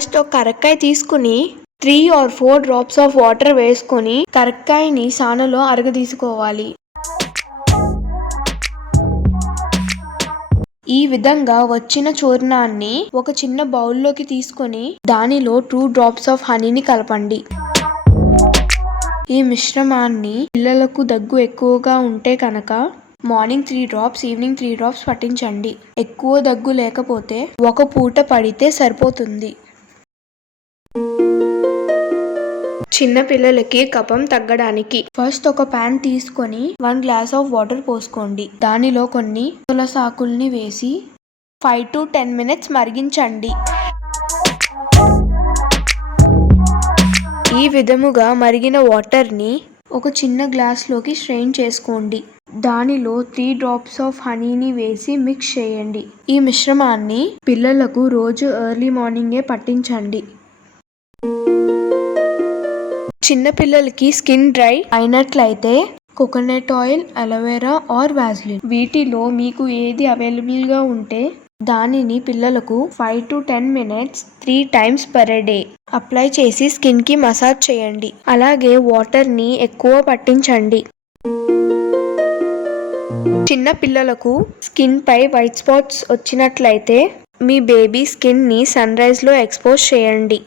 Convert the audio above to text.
First ఒక కరక్కాయ తీసుకుని 3 or 4 drops ఆఫ్ వాటర్ వేసుకొని కరక్కాయని సానలో అరగదీసుకోవాలి. ఈ విధంగా వచ్చిన చూర్ణాన్ని ఒక చిన్న బౌల్లోకి తీసుకొని దానిలో 2 drops ఆఫ్ హనీని కలపండి. ఈ మిశ్రమాన్ని పిల్లలకు దగ్గు ఎక్కువగా ఉంటే కనుక మార్నింగ్ 3 drops, ఈవినింగ్ 3 drops పట్టించండి. ఎక్కువ దగ్గు లేకపోతే ఒక పూట పడితే సరిపోతుంది. చిన్న పిల్లలకి కఫం తగ్గడానికి ఫస్ట్ ఒక పాన్ తీసుకొని 1 glass ఆఫ్ వాటర్ పోసుకోండి. దానిలో కొన్ని తులసాకుల్ని వేసి 5 to 10 minutes మరిగించండి. ఈ విధముగా మరిగిన వాటర్ని ఒక చిన్న గ్లాస్లోకి స్ట్రెయిన్ చేసుకోండి. దానిలో 3 drops ఆఫ్ హనీని వేసి మిక్స్ చేయండి. ఈ మిశ్రమాన్ని పిల్లలకు రోజు ఎర్లీ మార్నింగే పట్టించండి. చిన్న పిల్లలకి స్కిన్ డ్రై అయినట్లయితే coconut oil, aloe vera or Vaseline వీటిలో మీకు ఏది అవైలబుల్గా ఉంటే దానిని పిల్లలకు 5 to 10 minutes 3 times per day apply చేసి స్కిన్ కి మసాజ్ చేయండి. అలాగే వాటర్ని ఎక్కువ పట్టించండి. చిన్న పిల్లలకు స్కిన్ పై వైట్ స్పాట్స్ వచ్చినట్లయితే మీ బేబీ స్కిన్ ని సన్ రైజ్ లో ఎక్స్పోజ్ చేయండి.